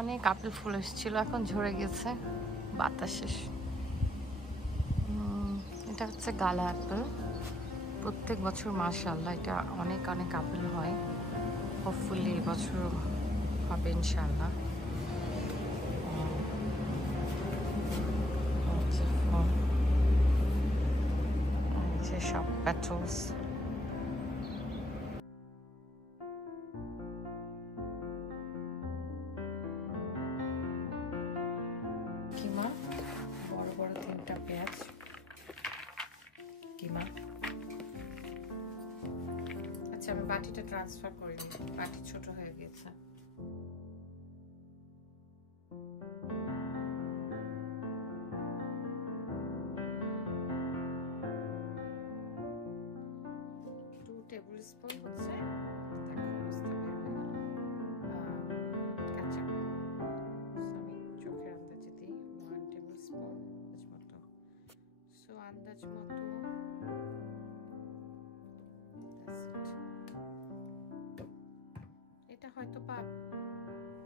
অনেক আপেল ফুল এসেছিল, এখন ঝরে গেছে বাতাস শেষ। এটা হচ্ছে গালা অ্যাপেল। প্রত্যেক বছর মাশাআল্লাহ এটা অনেক অনেক আপেল হয়। হোপফুলি এবছর হবে ইনশাআল্লাহ। সব পেটলস। কিমা, বড় বড় 3টা পেঁয়াজ। কিমা। আচ্ছা, আমি বাটিটা ট্রান্সফার করিনি, বাটি ছোট হয়ে গেছে। টেবিল স্পুন হচ্ছে কাঁচা, আমি চোখের আন্দাজে দিই 1 টেবিল স্পুন মতো। সো আন্দাজ মতো এটা হয়তো বা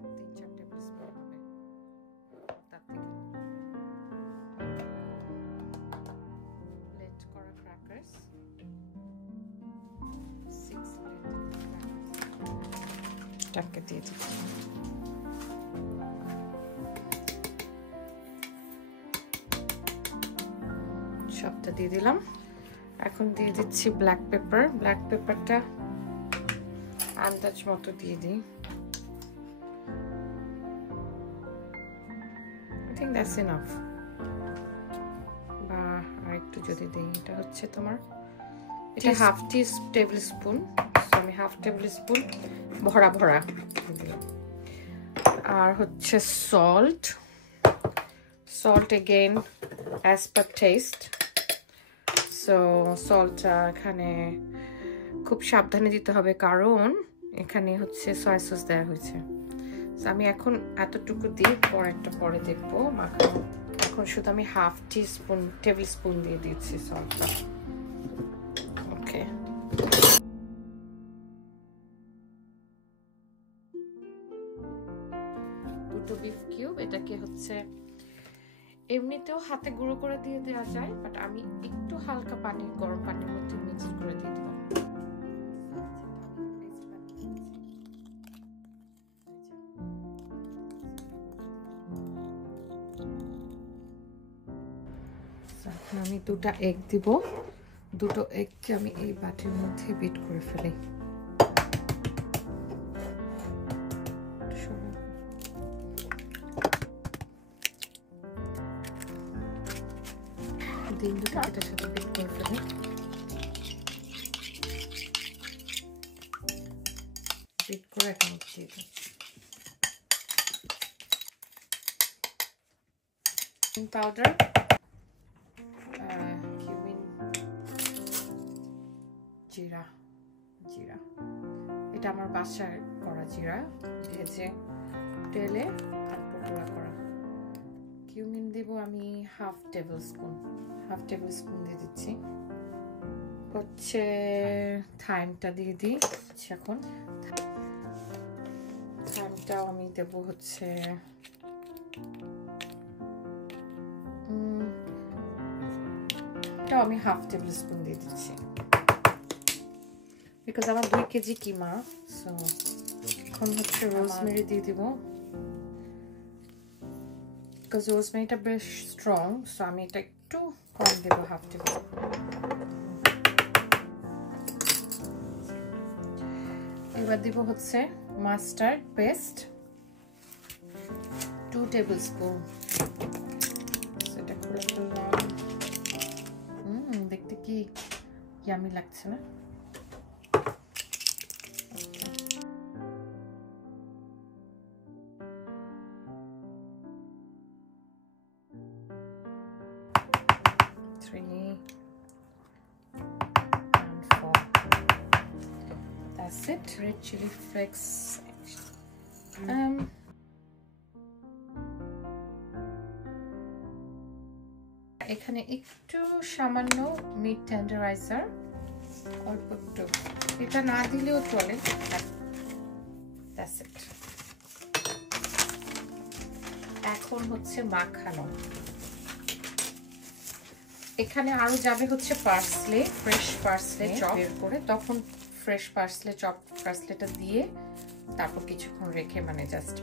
3-4 টেবিল স্পুন হবে, তার থেকে লেট করা ক্র্যাকার্স, 6 টাকে দিয়ে দিচ্ছি। সবটা দিয়ে দিলাম। এখন দিয়ে দিচ্ছি ব্ল্যাক পেপার। ব্ল্যাক পেপারটা আন্দাজ মতো দিয়ে দিই। I think that's enough, বা আরেকটু যদি দিই। এটা হচ্ছে তোমার, এটা হাফ টেবিল স্পুন, আমি হাফ টেবিল স্পুন ভরা ভরা দিলাম। আর হচ্ছে salt, salt again as per taste. So সল্টটা এখানে খুব সাবধানে দিতে হবে, কারণ এখানে হচ্ছে সয়া সস দেওয়া হয়েছে। আমি এখন এতটুকু দিই, পরে দেখবো মাখানো। এখন শুধু আমি হাফ টেবিল স্পুন দিয়ে দিচ্ছি সল্টটা। ওকে, দুটো বিফ কিউব। এটাকে হচ্ছে এমনিতেও হাতে গুঁড়ো করে দিয়ে দেওয়া যায়, বাট আমি একটু হালকা পানি, গরম পানির মধ্যে মিক্স করে দিয়ে দিলাম। আমি 2টা এগ দিব। 2টো এগকে আমি এই বাটির মধ্যে বিট করে ফেলি। ডিম 2টা এটার সাথে বিট করে ফেলি। বিট করে এখন দিয়ে দিই পাউডার, কিউমিন, জিরা। এটা আমার বাসায় করা জিরা, ভেজে তেলে আর পকোড়া করা। কিউমিন দিব আমি হাফ টেবিল স্পুন দিয়ে দিচ্ছি। হচ্ছে থাইমটা দিয়ে দিই। এখন থাইমটাও আমি দেব হচ্ছে এটাও আমি হাফ টেবিল স্পুন দিয়ে দিচ্ছি, বিকজ আমার 2 কেজি কিমা। সো এখন হচ্ছে রোজমেরি দিয়ে দিব, বিকজ রোজমেরিটা বেশ স্ট্রং। সো আমি এটা একটু কম দেবো, হাফ টেবিল। এবার দিব হচ্ছে মাস্টার্ড পেস্ট 2 টেবিল স্পুন। সেটা খুলে ফেললাম। দেখতে কি ইয়ামি লাগছে না? That's it. Red chili flakes. এখানে একটু সামান্য মিট টেন্ডারাইজার, অল্প একটু, এটা না দিলেও চলে। That's it. এখন হচ্ছে মাখানো। এখানে আরো যাবে হচ্ছে পার্সলে, ফ্রেশ পার্সলে চপ বের করে, তখন ফ্রেশ পার্সলে চপ পার্সলেটা দিয়ে তারপর কিছুক্ষণ রেখে মানে জাস্ট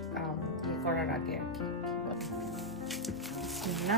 ইয়ে করার আগে আর কি না।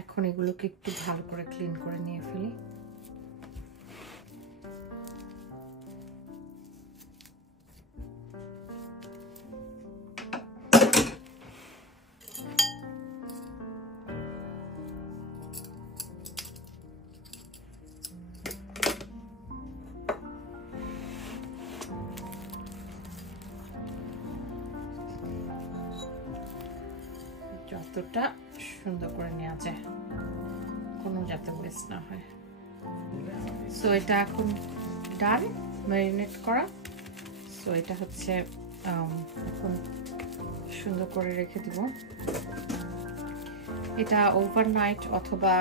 এখন এগুলোকে একটু ভালো করে ক্লিন করে নিয়ে ফেলি। যতটা সুন্দর করে নেওয়া যায়, কোনো যাতে ওয়েস্ট না হয়। সো এটা এখন ডান ম্যারিনেট করা। সো এটা হচ্ছে এখন সুন্দর করে রেখে দিব। এটা ওভারনাইট অথবা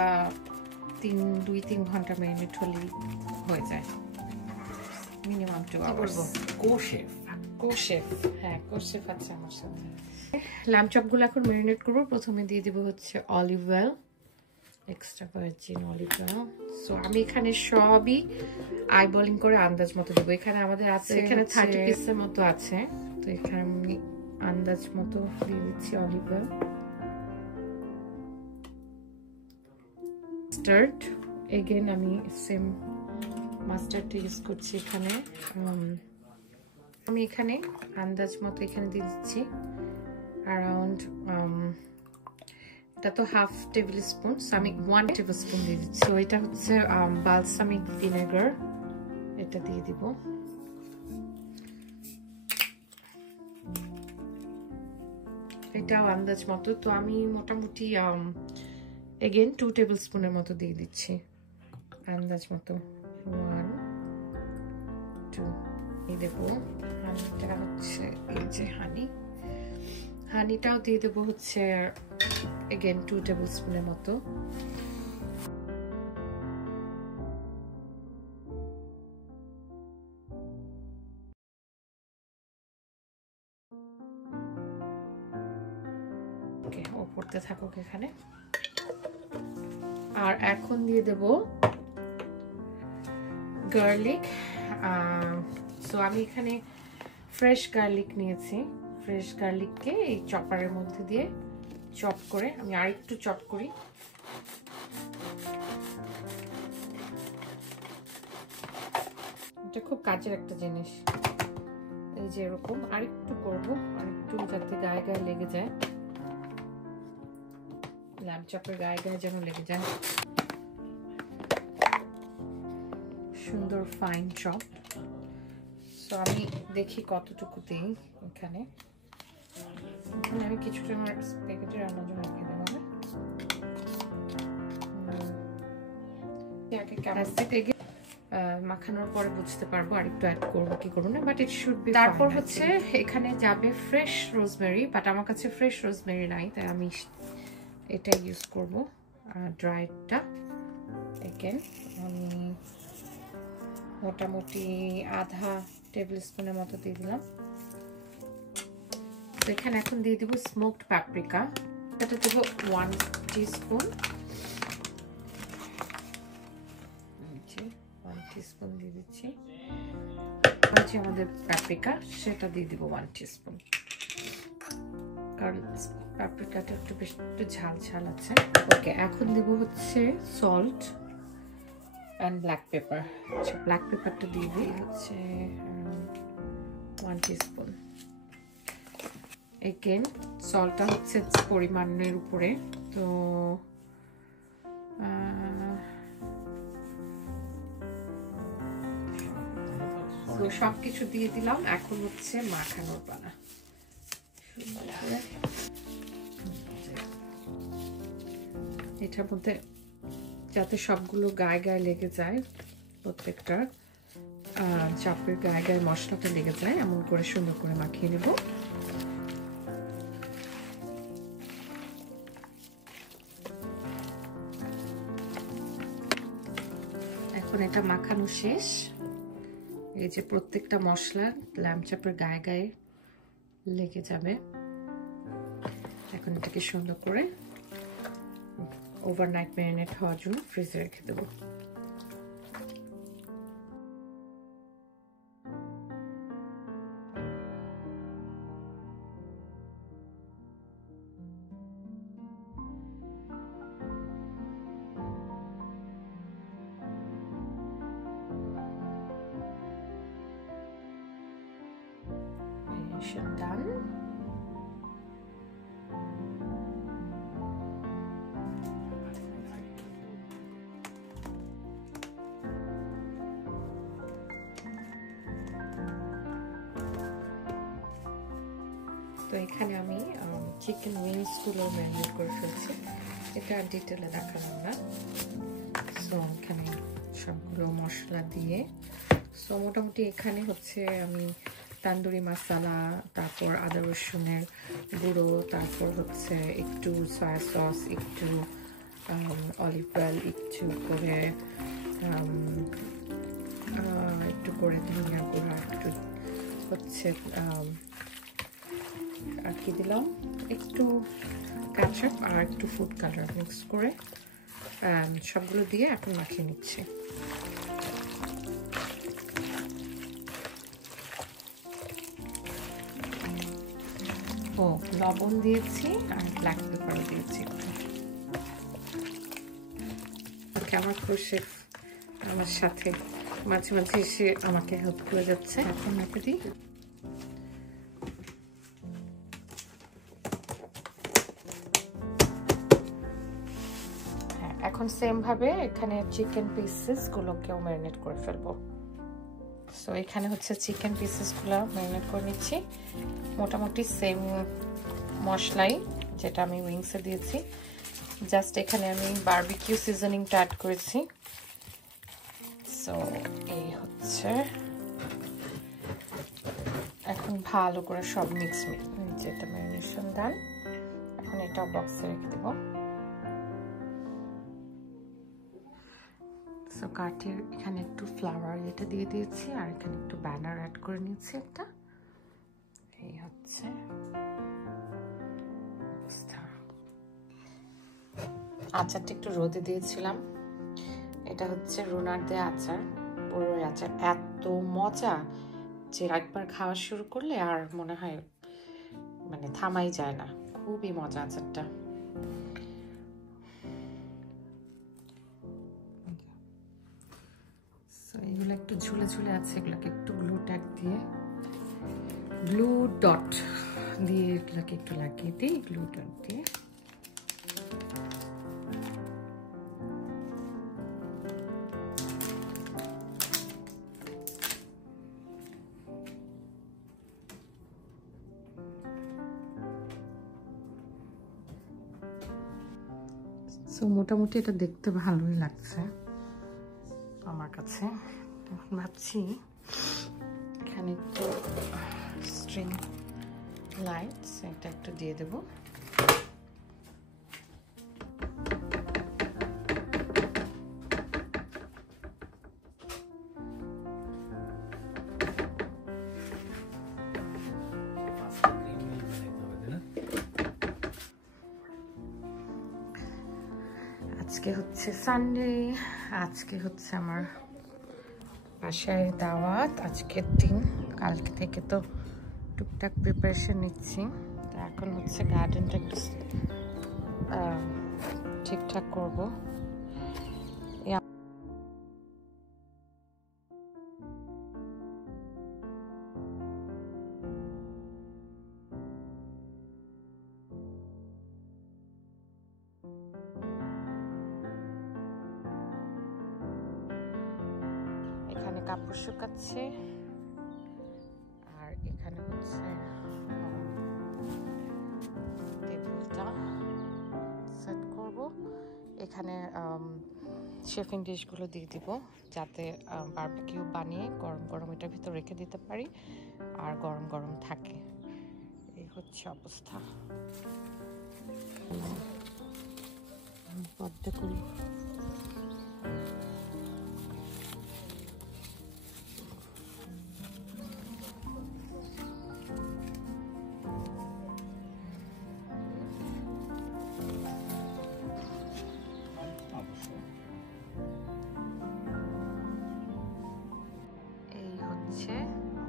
2-3 ঘন্টা ম্যারিনেট হলেই হয়ে যায়, মিনিমাম 2 আওয়ার্স। কোশেফ হ্যাঁ, কোশেফ আছে আমার সাথে। ল্যাম্ব চপগুলো এখন ম্যারিনেট করবো। প্রথমে দিয়ে দিব হচ্ছে olive oil, extra virgin olive oil. So আমি এখানে সবই আইবলিং করে আন্দাজ মতো দেবো। এখানে আমাদের আছে, এখানে 30 পিসের মতো আছে, তো এখানে আমি আন্দাজ মতো দিয়ে দিচ্ছি অলিভ অয়েল। মাস্টার্ড, এগেন আমি সেম মাস্টার্ডটা ইউজ করছি এখানে। আমি এখানে আন্দাজ মতো এখানে দিয়ে দিচ্ছি অ্যারাউন্ড, এটা তো হাফ টেবিল স্পুন, আমি 1 টেবিল স্পুন দিয়ে দিচ্ছি। তো এটা হচ্ছে বালসামিক ভিনেগার, এটা দিয়ে দিব। এটাও আন্দাজ মতো। তো আমি মোটামুটি এগেন 2 টেবিল স্পুনের মতো দিয়ে দিচ্ছি আন্দাজ মতো। 1 2 দিয়ে দেবো। হানিটা হচ্ছে এই যে হানিটাও দিয়ে দেবো হচ্ছে এগেন 2 টেবিল স্পুনের মতো। ওকে, ও পড়তে থাকুক এখানে। আর এখন দিয়ে দেব গার্লিক। সো আমি এখানে ফ্রেশ গার্লিক নিয়েছি। ফ্রেশ গার্লিককে এই চপারের মধ্যে দিয়ে চপ করে, আমি আরেকটু চপ করি। এটা খুব কাজের একটা জিনিস। এই যে এরকম আরেকটু করবো, আরেকটু যাতে গায়ে গায়ে লেগে যায়, ল্যাম্ব চপের গায়ে গায়ে যেন লেগে যায়। সুন্দর ফাইন চপ। তো আমি দেখি কতটুকু দিই এখানে। এখানে আমি কিছুটা আমার প্যাকেটে রান্নার জন্য রেখে দেবো। মাখানোর পরে বুঝতে পারবো আর একটু অ্যাড করবো কি করবো না, বাট ইট শুড বি। তারপর হচ্ছে এখানে যাবে ফ্রেশ রোজমেরি, বাট আমার কাছে ফ্রেশ রোজমেরি নাই, তাই আমি এটা ইউজ করবো ড্রাইডটা। এগেন আমি মোটামুটি আধা টেবিল স্পুনের মতো দিয়ে দিলাম। তো এখানে এখন দিয়ে দিব স্মোকড পাপরিকা, এটা দেব 1 টিস্পুন। 1 টিস্পুন দিয়ে দিচ্ছি। হচ্ছে আমাদের পাপরিকা, সেটা দিয়ে দিব 1 টিস্পুন, কারণ পাপরিকাটা একটু বেশ একটু ঝাল ঝাল আছে। ওকে, এখন দেব হচ্ছে সল্ট and black pepper. আচ্ছা, ব্ল্যাক পেপারটা দিয়ে দিই হচ্ছে 1 টিস্পুন। এগেন সল্টটা হচ্ছে পরিমাণের উপরে, তো সবকিছু দিয়ে দিলাম। এখন হচ্ছে মাখানোর পালা। এটার মধ্যে যাতে সবগুলো গায়ে গায়ে লেগে যায়, প্রত্যেকটা চাপের গায়ে গায়ে মশলাটা লেগে যায়, এমন করে সুন্দর করে মাখিয়ে নেব। এখন এটা মাখানো শেষ। এই যে প্রত্যেকটা মশলা ল্যাম্ব চাপের গায়ে গায়ে লেগে যাবে। এখন এটাকে সুন্দর করে ওভারনাইট ম্যারিনেট হওয়ার জন্য ফ্রিজে রেখে দেবো। Done. তো এখানে আমি চিকেন উইংস গুলো ম্যারিনেট করে ফেলছি, এটা ডিটেলে দেখালাম না। সো এখানে সবগুলো মশলা দিয়ে, সো মোটামুটি এখানে হচ্ছে আমি তান্দুরি মশলা, তারপর আদা রসুনের গুঁড়ো, তারপর হচ্ছে একটু সয়া সস, একটু অলিভ অয়েল, একটু করে ধনিয়া গুঁড়া, একটু হচ্ছে আর কি দিলাম, একটু কেচাপ আর একটু ফুড কালার মিক্স করে সবগুলো দিয়ে এখন মাখিয়ে নিচ্ছি। ও লবণ দিয়েছি আর ব্ল্যাক পেপার দিয়েছি। আমার শেফ আমার সাথে মাঝে মাঝে এসে আমাকে হেল্প করে যাচ্ছে। এখন নাকি দিই এখন সেম ভাবে এখানে চিকেন পিসেস গুলোকেও ম্যারিনেট করে ফেলবো। সো এখানে হচ্ছে চিকেন পিসেস গুলো ম্যারিনেট করে নিচ্ছি, মোটামুটি সেম মশলাই যেটা আমি উইংসে দিয়েছি, জাস্ট এখানে আমি বারবিকিউ সিজনিংটা অ্যাড করেছি। সো এই হচ্ছে এখন ভালো করে সব মিক্স যেটা ম্যারিনেশন ডান। এখন এটা বক্সে রেখে দেবো। সো কাঠের এখানে একটু ফ্লাওয়ার এটা দিয়ে দিয়েছি, আর এখানে একটু ব্যানার অ্যাড করে নিচ্ছি একটা। এই হচ্ছে অবস্থা। আচারটা একটু রোদে দিয়েছিলাম, এটা হচ্ছে রুনার দেয়া আচার, বড়ই আচার। এত মজা যে একবার খাওয়া শুরু করলে আর মনে হয় মানে থামাই যায় না, খুবই মজা আচারটা। এগুলো একটু ঝুলে ঝুলে আছে, এগুলোকে একটু গ্লু ট্যাগ দিয়ে, গ্লু ডট দিয়ে এগুলোকে একটু লাগিয়ে দিই, গ্লু ডট দিয়ে। সো মোটামুটি এটা দেখতে ভালোই লাগছে আমার কাছে। এখন ভাবছি এখানে একটু স্ট্রিং লাইটস এটা একটু দিয়ে দেবো। আজকে হচ্ছে সানডে, আজকে হচ্ছে আমার বাসায় দাওয়াত আজকের দিন। কালকে থেকে তো টুকটাক প্রিপারেশন নিচ্ছি, তো এখন হচ্ছে গার্ডেনটা একটু ঠিকঠাক করবো। এখানে কাপড় শুকাচ্ছে, আর এখানে হচ্ছে টেবিলটা সেট করব। এখানে শেফিং ডিশগুলো দিয়ে দিব, যাতে বারবিকিউ বানিয়ে গরম গরম এটার ভিতর রেখে দিতে পারি আর গরম গরম থাকে। এই হচ্ছে অবস্থা। পদ্মা করি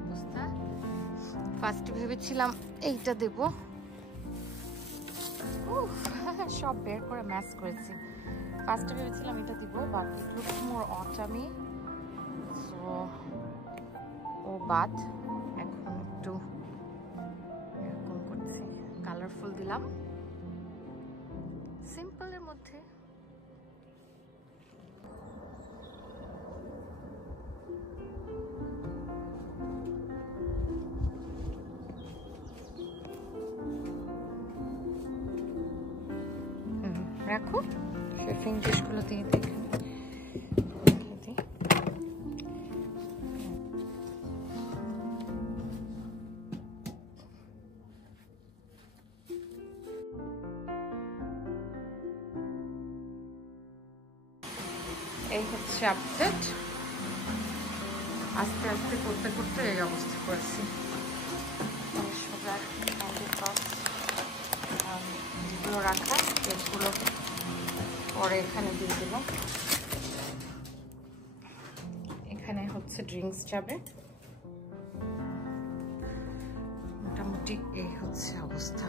অবস্থা। ফার্স্টে ভেবেছিলাম এইটা দেব, সব বের করে ম্যাচ করেছি। ফার্স্টে ভেবেছিলাম এটা দিব, but it looks more autumny, so ও বাদ। এখন একটু এরকম করছি, কালারফুল দিলাম সিম্পলের মধ্যে। রাখো শেফিং ডিশগুলো দিয়ে দেখে এই হচ্ছে আপডেট। আস্তে আস্তে করতে করতে এই অবস্থা করেছি। এগুলো রাখা, কেকগুলো পরে এখানে দিয়ে দেব। এখানে হচ্ছে ড্রিঙ্কস যাবে। মোটামুটি এই হচ্ছে অবস্থা।